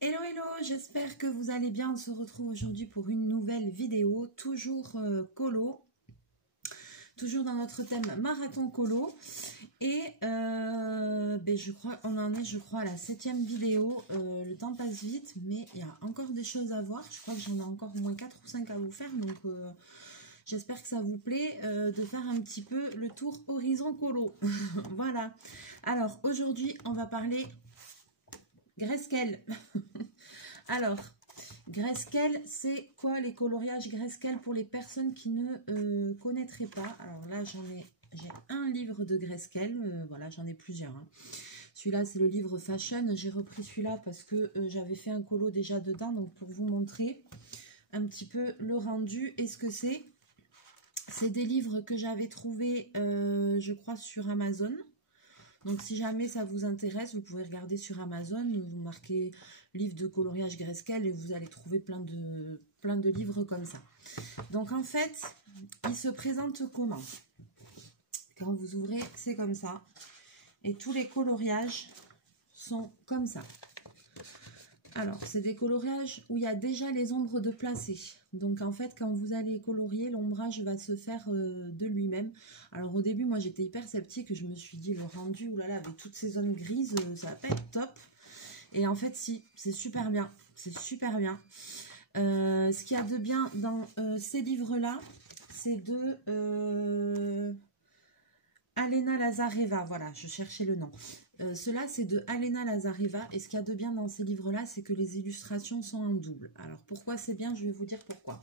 Hello hello, j'espère que vous allez bien. On se retrouve aujourd'hui pour une nouvelle vidéo, toujours colo, toujours dans notre thème marathon colo. Et je crois qu'on en est, à la 7e vidéo. Le temps passe vite, mais il y a encore des choses à voir. Je crois que j'en ai encore au moins 4 ou 5 à vous faire, donc j'espère que ça vous plaît de faire un petit peu le tour horizon colo. Voilà. Alors aujourd'hui, on va parler Grayscale. Alors, Grayscale, c'est quoi les coloriages Grayscale pour les personnes qui ne connaîtraient pas? Alors là, j'ai un livre de Grayscale, voilà, j'en ai plusieurs. Hein. Celui-là, c'est le livre Fashion. J'ai repris celui-là parce que j'avais fait un colo déjà dedans, donc pour vous montrer un petit peu le rendu et ce que c'est. C'est des livres que j'avais trouvés, je crois, sur Amazon. Donc si jamais ça vous intéresse, vous pouvez regarder sur Amazon, vous marquez livre de coloriage Grayscale et vous allez trouver plein de livres comme ça. Donc en fait, il se présente comment? Quand vous ouvrez, c'est comme ça. Et tous les coloriages sont comme ça. Alors, c'est des coloriages où il y a déjà les ombres de placé. Donc, en fait, quand vous allez colorier, l'ombrage va se faire de lui-même. Alors, au début, moi, j'étais hyper sceptique. Je me suis dit, le rendu, oulala, avec toutes ces zones grises, ça va pas être top. Et en fait, si, c'est super bien. C'est super bien. Ce qu'il y a de bien dans ces livres-là, c'est de Alena Lazareva. Voilà, je cherchais le nom. Cela, c'est de Alena Lazareva. Et ce qu'il y a de bien dans ces livres-là, c'est que les illustrations sont en double. Alors, pourquoi c'est bien? Je vais vous dire pourquoi.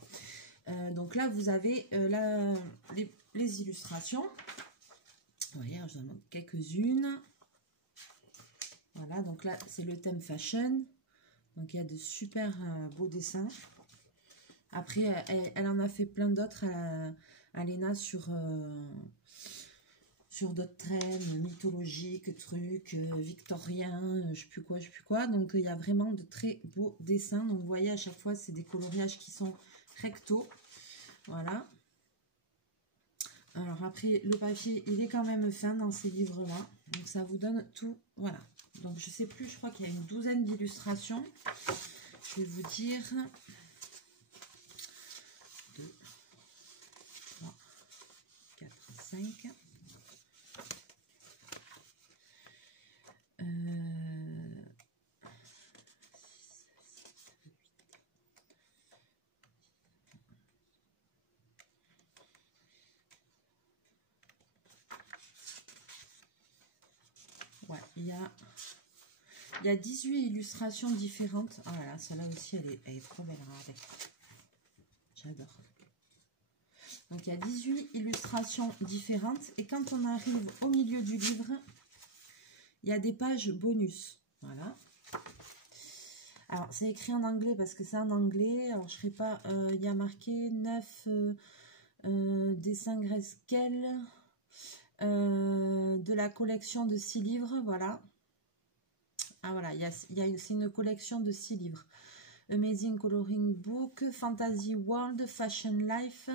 Donc là, vous avez les illustrations. Vous voyez, je vous en montre quelques-unes. Voilà, donc là, c'est le thème fashion. Donc, il y a de super beaux dessins. Après, elle en a fait plein d'autres, Alena, sur d'autres thèmes mythologiques, trucs, victoriens, je sais plus quoi. Donc, il y a vraiment de très beaux dessins. Donc, vous voyez, à chaque fois, c'est des coloriages qui sont recto. Voilà. Alors, après, le papier, il est quand même fin dans ces livres-là. Donc, ça vous donne tout. Voilà. Donc, je sais plus, je crois qu'il y a une douzaine d'illustrations. Je vais vous dire... 2, 3, 4, 5... Ouais, il y a 18 illustrations différentes. Ah là là, celle-là aussi, elle est trop belle. Regardez. J'adore. Donc, il y a 18 illustrations différentes. Et quand on arrive au milieu du livre, il y a des pages bonus. Voilà. Alors, c'est écrit en anglais parce que c'est en anglais. Alors, je ne sais pas, il y a marqué 9 dessins Grayscale de la collection de 6 livres. Voilà. Ah voilà, c'est une collection de 6 livres. Amazing Coloring Book, Fantasy World, Fashion Life,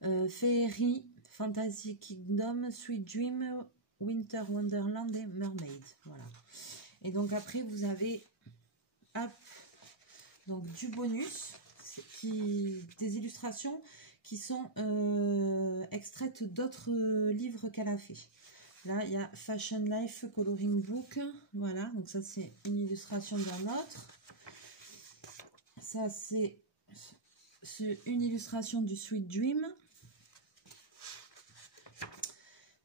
Fairy, Fantasy Kingdom, Sweet Dream, Winter Wonderland et Mermaid. Voilà. Et donc après, vous avez donc du bonus, des illustrations qui sont extraites d'autres livres qu'elle a fait. Là, il y a Fashion Life Coloring Book. Voilà, donc ça, c'est une illustration d'un autre. Ça, c'est une illustration du Sweet Dream.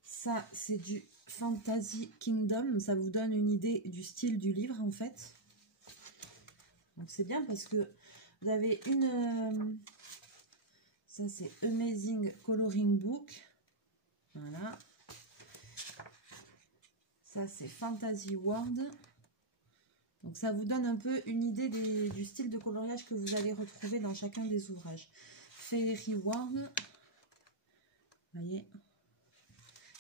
Ça, c'est du Fantasy Kingdom. Ça vous donne une idée du style du livre, en fait. Donc, c'est bien parce que vous avez une... ça, c'est Amazing Coloring Book. Voilà. Ça, c'est Fantasy World. Donc, ça vous donne un peu une idée du style de coloriage que vous allez retrouver dans chacun des ouvrages. Fairy World. Vous voyez,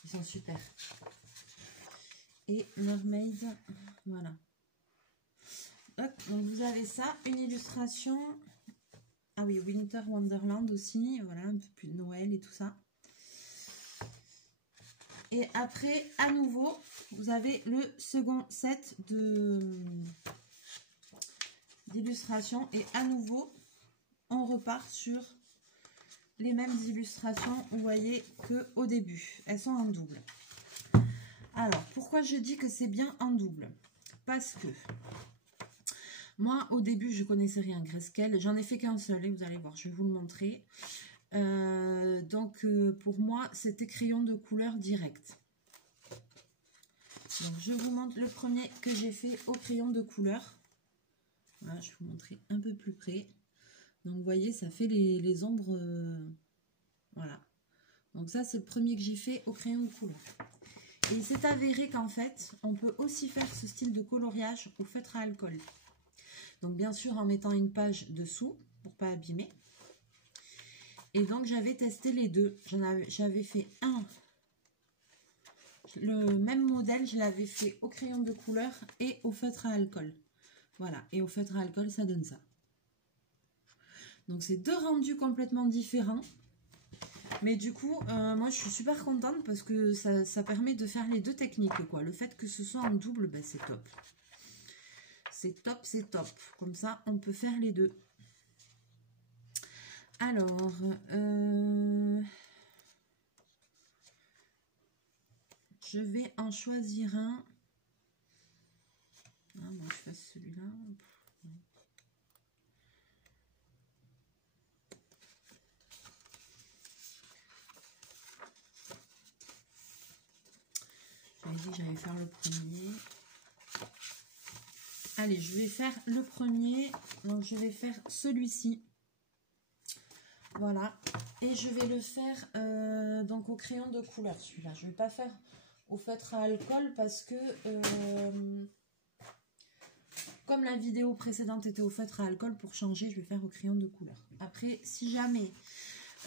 ils sont super. Et Mermaid. Voilà. Hop, donc, vous avez ça. Une illustration. Ah oui, Winter Wonderland aussi. Voilà, un peu plus de Noël et tout ça. Et après, à nouveau, vous avez le second set d'illustrations. Et à nouveau, on repart sur les mêmes illustrations, vous voyez, qu'au début. Elles sont en double. Alors, pourquoi je dis que c'est bien en double? Parce que moi, au début, je connaissais rien Grayscale. J'en ai fait qu'un seul, et vous allez voir, je vais vous le montrer. Pour moi, c'était crayon de couleur direct. Donc, je vous montre le premier que j'ai fait au crayon de couleur. Voilà, je vais vous montrer un peu plus près. Donc, vous voyez, ça fait les ombres. Voilà. Donc, ça, c'est le premier que j'ai fait au crayon de couleur. Et il s'est avéré qu'en fait, on peut aussi faire ce style de coloriage au feutre à alcool. Donc, bien sûr, en mettant une page dessous pour ne pas abîmer. Et donc, j'avais testé les deux. J'avais fait le même modèle, je l'avais fait au crayon de couleur et au feutre à alcool. Voilà. Et au feutre à alcool, ça donne ça. Donc, c'est deux rendus complètement différents. Mais du coup, moi, je suis super contente parce que ça permet de faire les deux techniques, quoi. Le fait que ce soit en double, ben, c'est top. C'est top, c'est top. Comme ça, on peut faire les deux. Alors, je vais en choisir un. Ah, bon, je fasse celui-là. J'avais dit que j'allais faire le premier. Allez, je vais faire le premier. Donc, je vais faire celui-ci. Voilà. Et je vais le faire donc au crayon de couleur, celui-là. Je ne vais pas faire au feutre à alcool parce que comme la vidéo précédente était au feutre à alcool, pour changer, je vais faire au crayon de couleur. Après, si jamais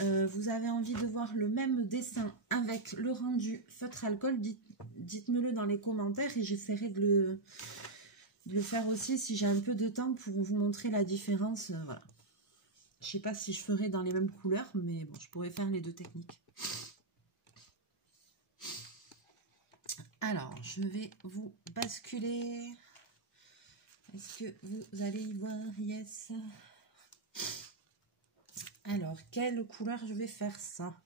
vous avez envie de voir le même dessin avec le rendu feutre à alcool, dites-me-le dans les commentaires et j'essaierai de le faire aussi si j'ai un peu de temps pour vous montrer la différence. Voilà. Je ne sais pas si je ferai dans les mêmes couleurs, mais bon, je pourrais faire les deux techniques. Alors, je vais vous basculer. Est-ce que vous allez y voir? Yes. Alors, quelle couleur je vais faire ça?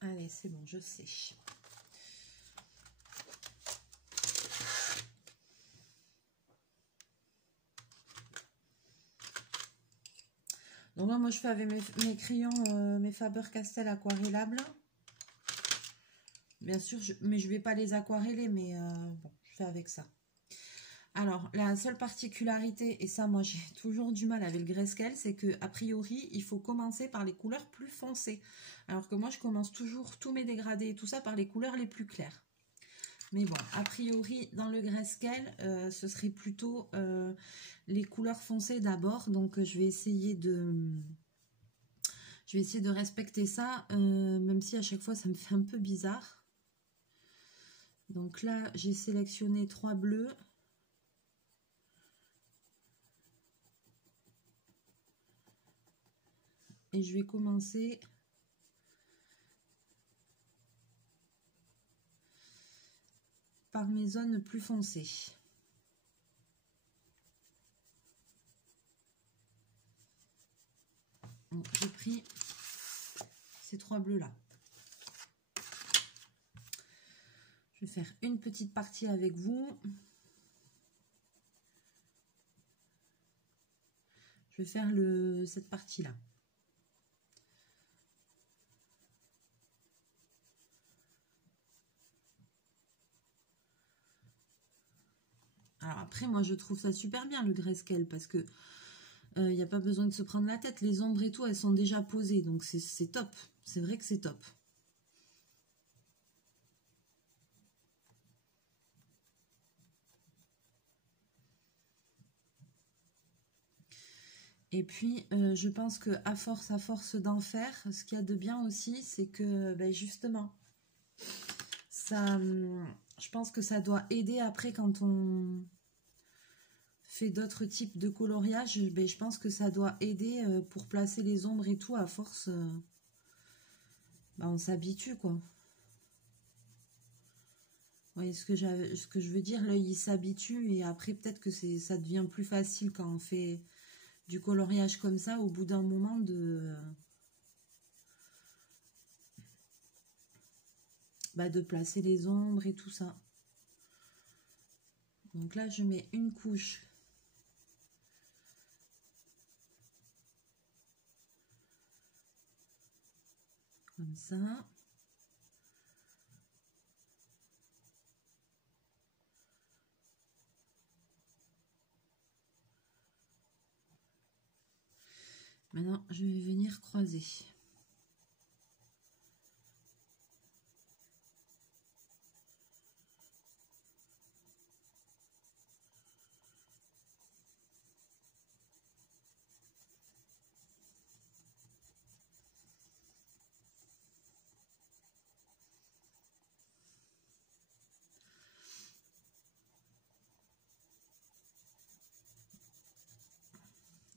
Allez, c'est bon, je sais. Donc là, moi, je fais avec mes crayons, mes Faber-Castell aquarellables. Bien sûr, mais je ne vais pas les aquareller, mais bon, je fais avec ça. Alors, la seule particularité, et ça, moi, j'ai toujours du mal avec le Grayscale, c'est que a priori, il faut commencer par les couleurs plus foncées. Alors que moi, je commence toujours tous mes dégradés et tout ça par les couleurs les plus claires. Mais bon, a priori, dans le Grayscale, ce serait plutôt les couleurs foncées d'abord. Donc, je vais essayer de respecter ça, même si à chaque fois, ça me fait un peu bizarre. Donc là, j'ai sélectionné 3 bleus. Et je vais commencer par mes zones plus foncées. Bon, j'ai pris ces 3 bleus là. Je vais faire une petite partie avec vous. Je vais faire cette partie là. Alors après, moi je trouve ça super bien le Grayscale parce que il n'y a pas besoin de se prendre la tête. Les ombres et tout, elles sont déjà posées, donc c'est top. C'est vrai que c'est top. Et puis, je pense que à force d'en faire, ce qu'il y a de bien aussi, c'est que ben justement, ça, je pense que ça doit aider après quand on fait d'autres types de coloriage. Ben, je pense que ça doit aider pour placer les ombres et tout à force. bah, on s'habitue, quoi. Vous voyez ce que je veux dire? L'œil, il s'habitue et après, peut-être que ça devient plus facile quand on fait du coloriage comme ça, au bout d'un moment, de placer les ombres et tout ça. Donc là, je mets une couche comme ça. Maintenant, je vais venir croiser.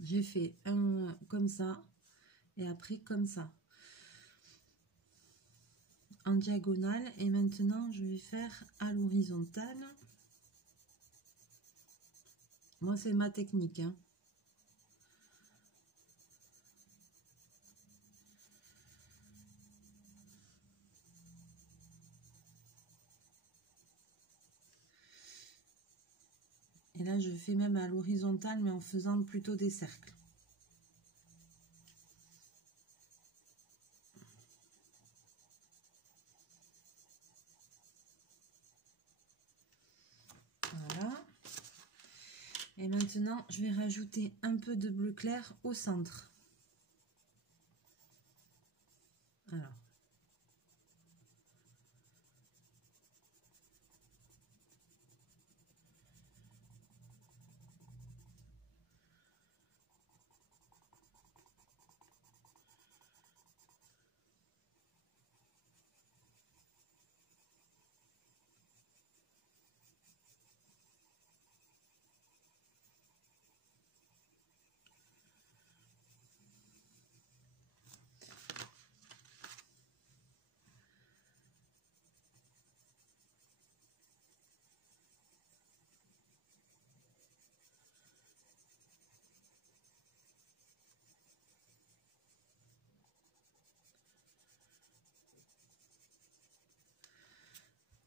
J'ai fait un comme ça et après comme ça. En diagonale et maintenant je vais faire à l'horizontale. Moi c'est ma technique, hein. Et là je fais même à l'horizontale mais en faisant plutôt des cercles. Voilà. Et maintenant je vais rajouter un peu de bleu clair au centre. Alors.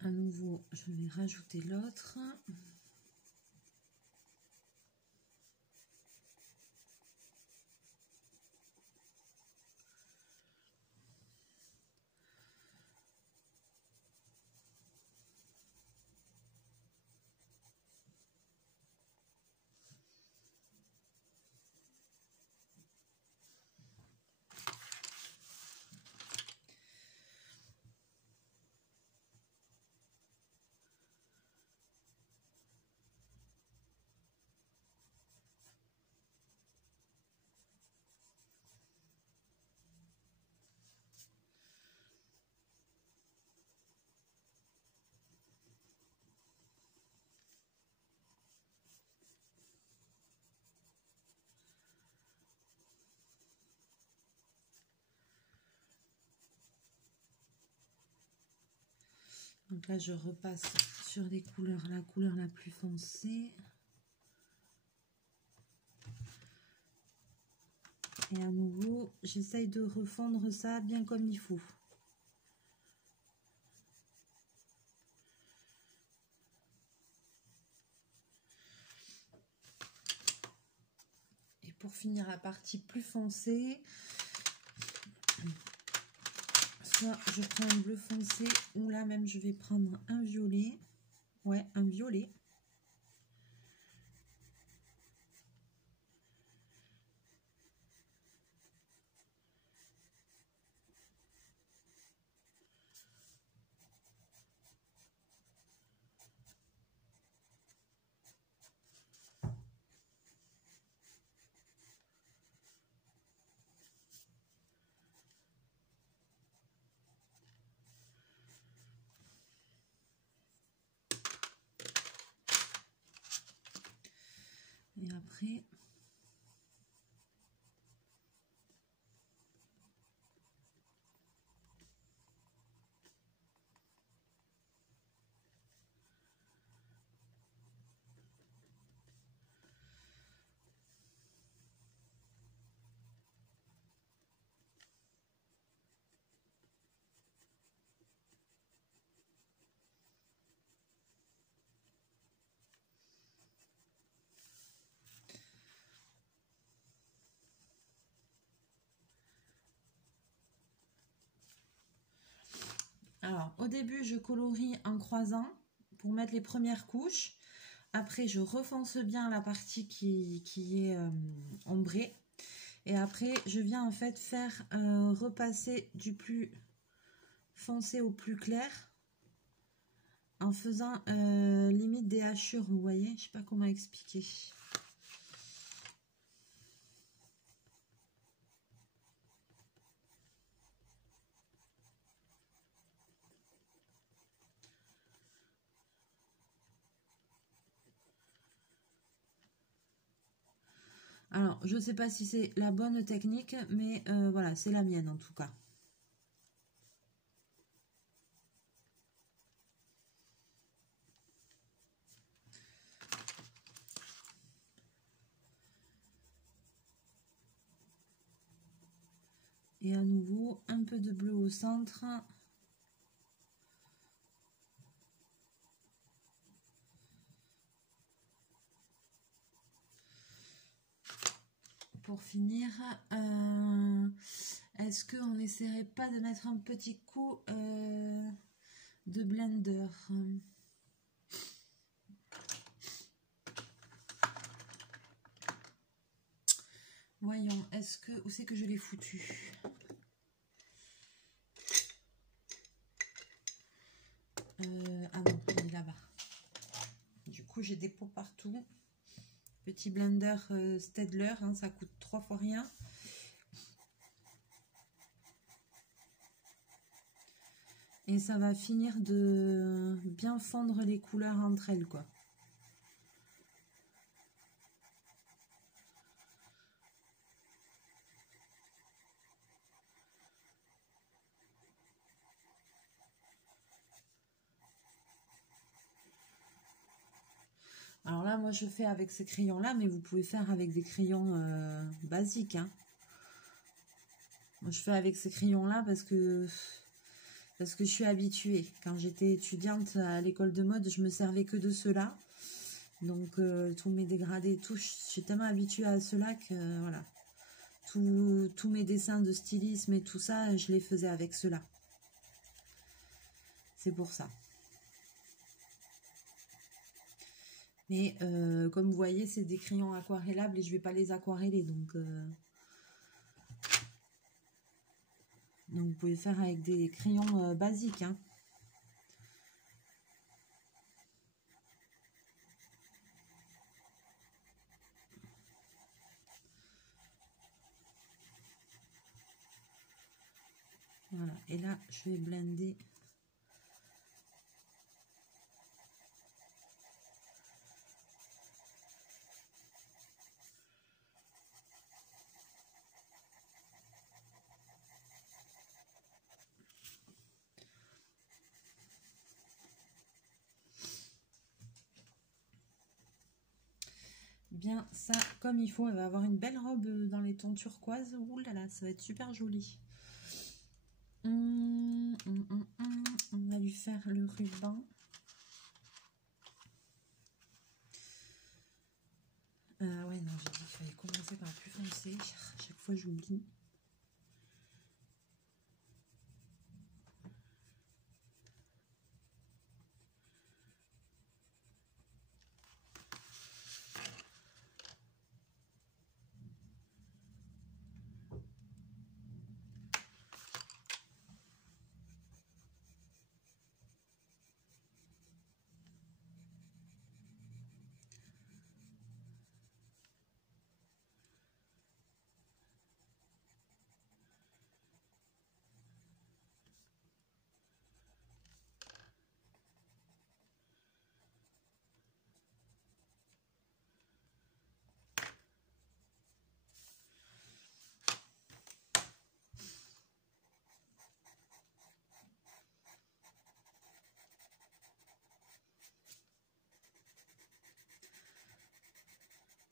À nouveau, je vais rajouter l'autre. Donc là, je repasse sur les couleurs, la couleur la plus foncée. Et à nouveau, j'essaye de refondre ça bien comme il faut. Et pour finir la partie plus foncée, soit je prends un bleu foncé, ou là même je vais prendre un violet. Ouais, un violet. Et après, Alors, au début, je colorie en croisant pour mettre les premières couches. Après, je refonce bien la partie qui est ombrée. Et après, je viens en fait faire repasser du plus foncé au plus clair en faisant limite des hachures, vous voyez. Je sais pas comment expliquer. Alors, je ne sais pas si c'est la bonne technique, mais voilà, c'est la mienne en tout cas. Et à nouveau, un peu de bleu au centre. Pour finir, est-ce qu'on n'essaierait pas de mettre un petit coup de blender? Voyons, où c'est que je l'ai foutu? Ah non, il est là-bas. Du coup, j'ai des pots partout. Petit blender Staedtler, hein, ça coûte 3 fois rien. Et ça va finir de bien fondre les couleurs entre elles, quoi. Alors là, moi, je fais avec ces crayons-là, mais vous pouvez faire avec des crayons basiques, hein. Moi, je fais avec ces crayons-là parce que je suis habituée. Quand j'étais étudiante à l'école de mode, je me servais que de ceux-là. Donc, tous mes dégradés et tout, je suis tellement habituée à ceux-là que, voilà. Tous mes dessins de stylisme et tout ça, je les faisais avec ceux-là. C'est pour ça. Mais comme vous voyez, c'est des crayons aquarellables et je ne vais pas les aquareller. Donc, vous pouvez faire avec des crayons basiques, hein. Voilà. Et là, je vais blender. Bien ça comme il faut. Elle va avoir une belle robe dans les tons turquoise. Ouh là là, ça va être super joli. On va lui faire le ruban. Ouais, non, j'ai dit qu'il fallait commencer par le plus foncé. À chaque fois, j'oublie.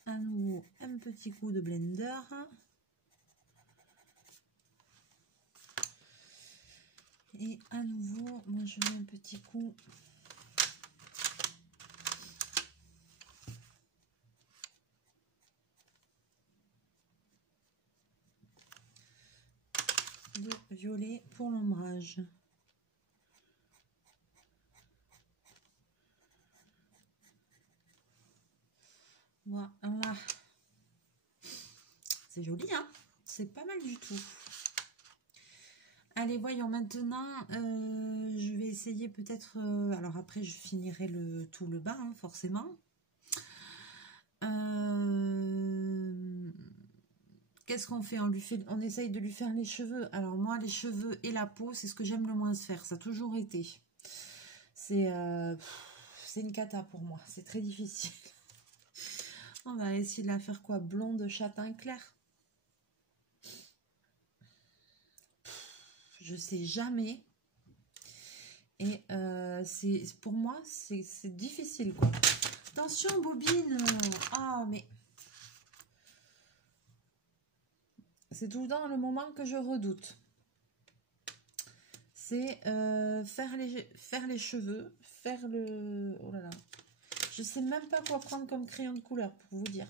À nouveau, un petit coup de blender. Et à nouveau, moi je mets un petit coup de violet pour l'ombrage. Voilà. C'est joli, hein? C'est pas mal du tout. Allez, voyons maintenant. Je vais essayer peut-être... alors après, je finirai tout le bas, hein, forcément. Qu'est-ce qu'on fait? On essaye de lui faire les cheveux. Alors moi, les cheveux et la peau, c'est ce que j'aime le moins faire. Ça a toujours été. C'est une cata pour moi. C'est très difficile. On va essayer de la faire quoi? Blonde, châtain clair. Je sais jamais. Et pour moi, c'est difficile, quoi. Attention, bobine. Ah, mais... c'est tout le temps le moment que je redoute. C'est faire les cheveux, faire le... oh là là. Je sais même pas quoi prendre comme crayon de couleur, pour vous dire.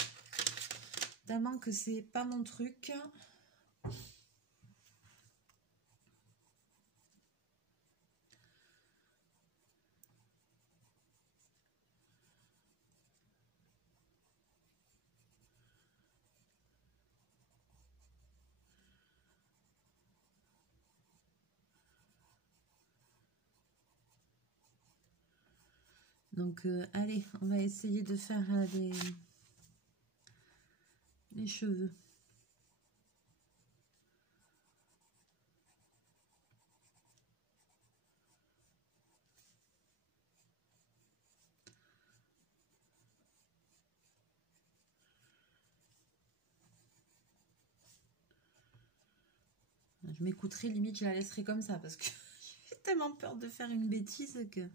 Tellement que c'est pas mon truc. Donc, allez, on va essayer de faire les cheveux. Je m'écouterai, limite, je la laisserai comme ça parce que j'ai tellement peur de faire une bêtise que...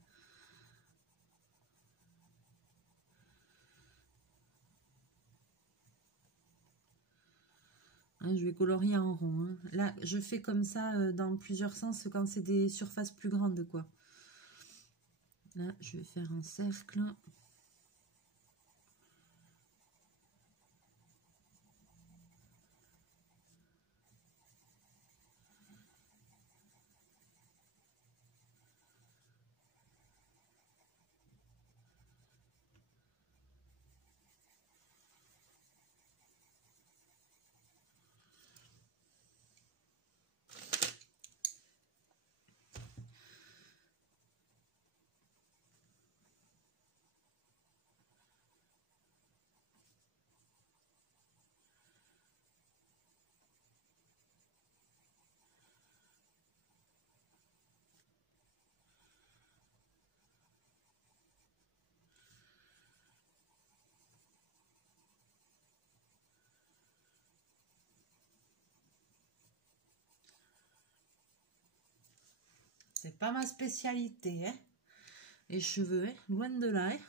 Hein, je vais colorier en rond. Hein. Là, je fais comme ça dans plusieurs sens quand c'est des surfaces plus grandes, quoi. Là, je vais faire un cercle. C'est pas ma spécialité, hein. Les cheveux, hein, loin de là. Hein.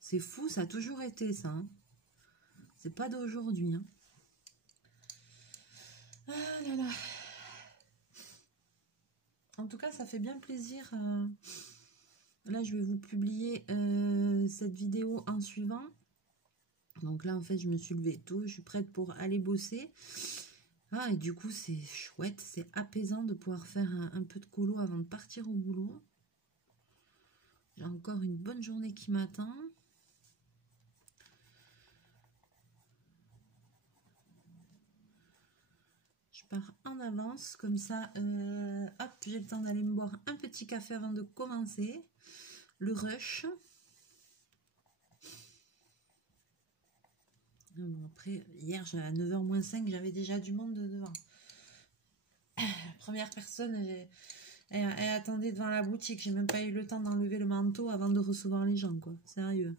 C'est fou, ça a toujours été ça. Hein. C'est pas d'aujourd'hui. Hein. Ah là là. En tout cas, ça fait bien plaisir. Là, je vais vous publier cette vidéo en suivant. Donc là, en fait, je me suis levée tôt. Je suis prête pour aller bosser. Ah, et du coup, c'est chouette. C'est apaisant de pouvoir faire un peu de colo avant de partir au boulot. J'ai encore une bonne journée qui m'attend. Je pars en avance. Comme ça, hop, j'ai le temps d'aller me boire un petit café avant de commencer. Le rush. Bon, après, hier, à 9h-5, j'avais déjà du monde devant. La première personne, elle attendait devant la boutique. J'ai même pas eu le temps d'enlever le manteau avant de recevoir les gens, quoi. Sérieux.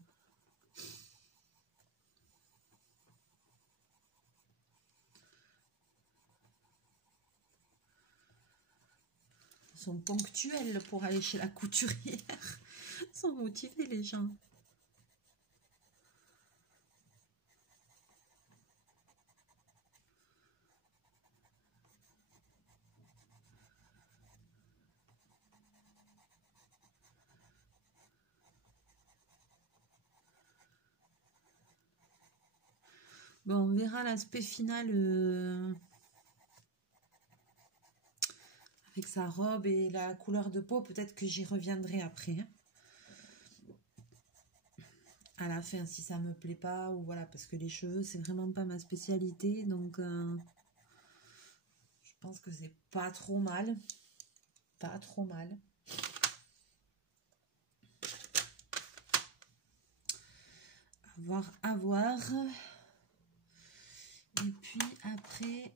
Ils sont ponctuels pour aller chez la couturière. Ils sont motivés, les gens. Bon, on verra l'aspect final avec sa robe et la couleur de peau. Peut-être que j'y reviendrai après. Hein. À la fin, si ça me plaît pas, ou voilà, parce que les cheveux, c'est vraiment pas ma spécialité. Donc, je pense que c'est pas trop mal. Pas trop mal. À voir. Et puis après,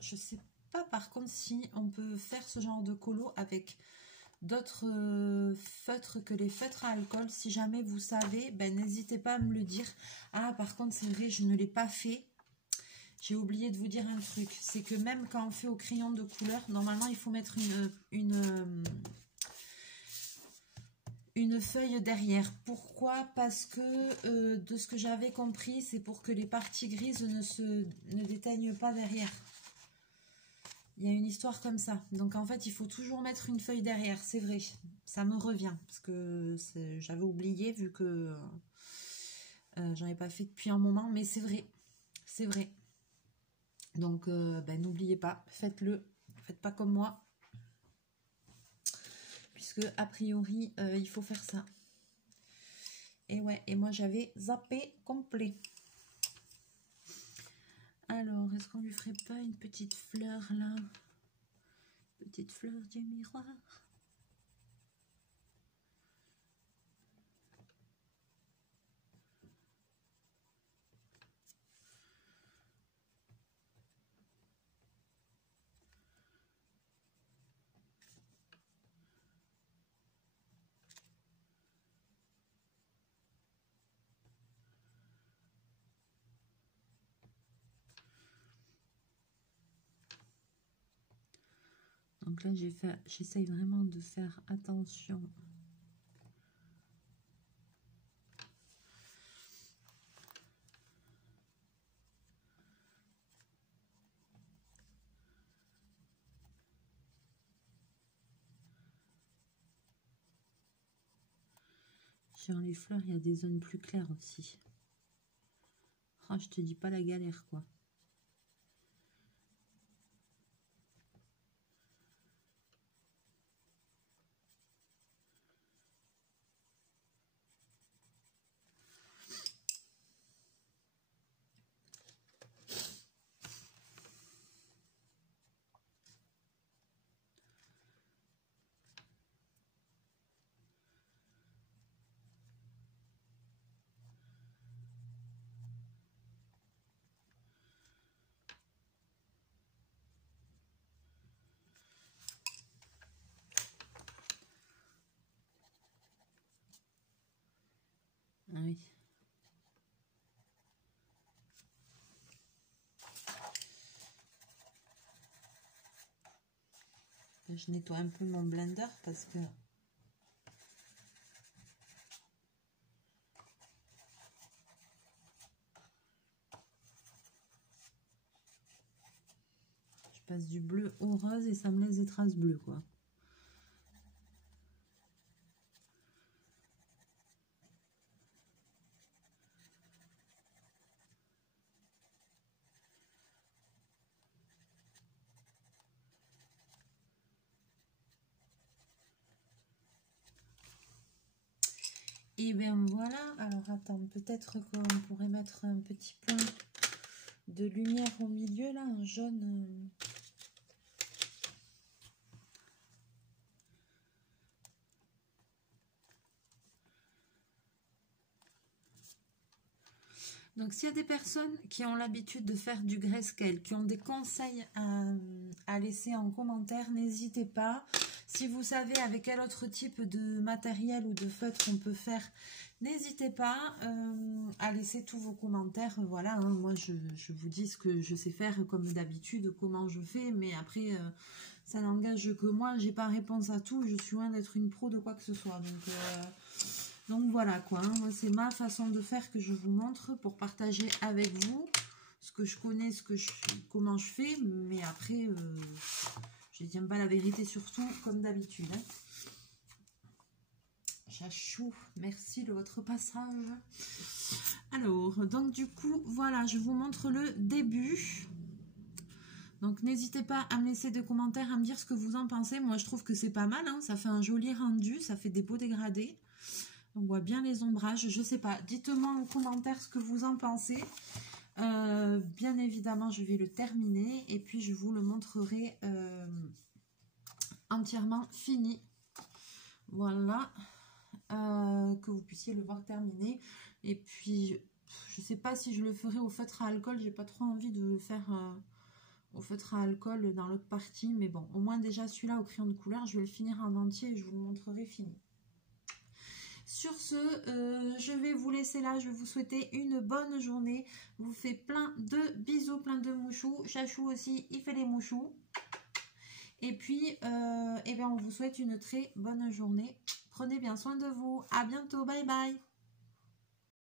je sais pas par contre si on peut faire ce genre de colo avec d'autres feutres que les feutres à alcool. Si jamais vous savez, ben, n'hésitez pas à me le dire. Ah, par contre, c'est vrai, je ne l'ai pas fait. J'ai oublié de vous dire un truc. C'est que même quand on fait au crayon de couleur, normalement, il faut mettre une feuille derrière. Pourquoi? Parce que de ce que j'avais compris, c'est pour que les parties grises ne déteignent pas derrière. Il y a une histoire comme ça. Donc en fait, il faut toujours mettre une feuille derrière. C'est vrai. Ça me revient. Parce que j'avais oublié vu que j'en ai pas fait depuis un moment. Mais c'est vrai. C'est vrai. Donc ben, n'oubliez pas. Faites-le. Faites pas comme moi. Puisque a priori, il faut faire ça. Et ouais, et moi j'avais zappé complet. Alors, est-ce qu'on lui ferait pas une petite fleur là? Petite fleur du miroir. Donc là, j'essaye vraiment de faire attention. Sur les fleurs, il y a des zones plus claires aussi. Oh, je te dis pas la galère, quoi. Ah oui. Je nettoie un peu mon blender parce que je passe du bleu au rose et ça me laisse des traces bleues, quoi. Et bien voilà, alors attends, peut-être qu'on pourrait mettre un petit point de lumière au milieu, là, un jaune. Donc s'il y a des personnes qui ont l'habitude de faire du grayscale, qui ont des conseils à laisser en commentaire, n'hésitez pas. Si vous savez avec quel autre type de matériel ou de feutre on peut faire, n'hésitez pas à laisser tous vos commentaires. Voilà, hein, moi je vous dis ce que je sais faire comme d'habitude, comment je fais, mais après ça n'engage que moi, j'ai pas réponse à tout, je suis loin d'être une pro de quoi que ce soit. Donc voilà quoi, hein, moi c'est ma façon de faire que je vous montre pour partager avec vous ce que je connais, comment je fais, mais après je ne tiens pas la vérité surtout comme d'habitude. Hein. Chachou, merci de votre passage. Alors, donc du coup, voilà, je vous montre le début. Donc n'hésitez pas à me laisser des commentaires, à me dire ce que vous en pensez. Moi je trouve que c'est pas mal, hein. Ça fait un joli rendu, ça fait des beaux dégradés. On voit bien les ombrages, je sais pas. Dites-moi en commentaire ce que vous en pensez. Bien évidemment je vais le terminer et puis je vous le montrerai entièrement fini. Voilà, que vous puissiez le voir terminé. Et puis je sais pas si je le ferai au feutre à alcool, j'ai pas trop envie de le faire au feutre à alcool dans l'autre partie, mais bon, au moins déjà celui-là au crayon de couleur, je vais le finir en entier et je vous le montrerai fini. Sur ce, je vais vous laisser là, je vais vous souhaiter une bonne journée, je vous fais plein de bisous, plein de mouchous, Chachou aussi, il fait les mouchous, et puis, eh bien, on vous souhaite une très bonne journée, prenez bien soin de vous, à bientôt, bye bye.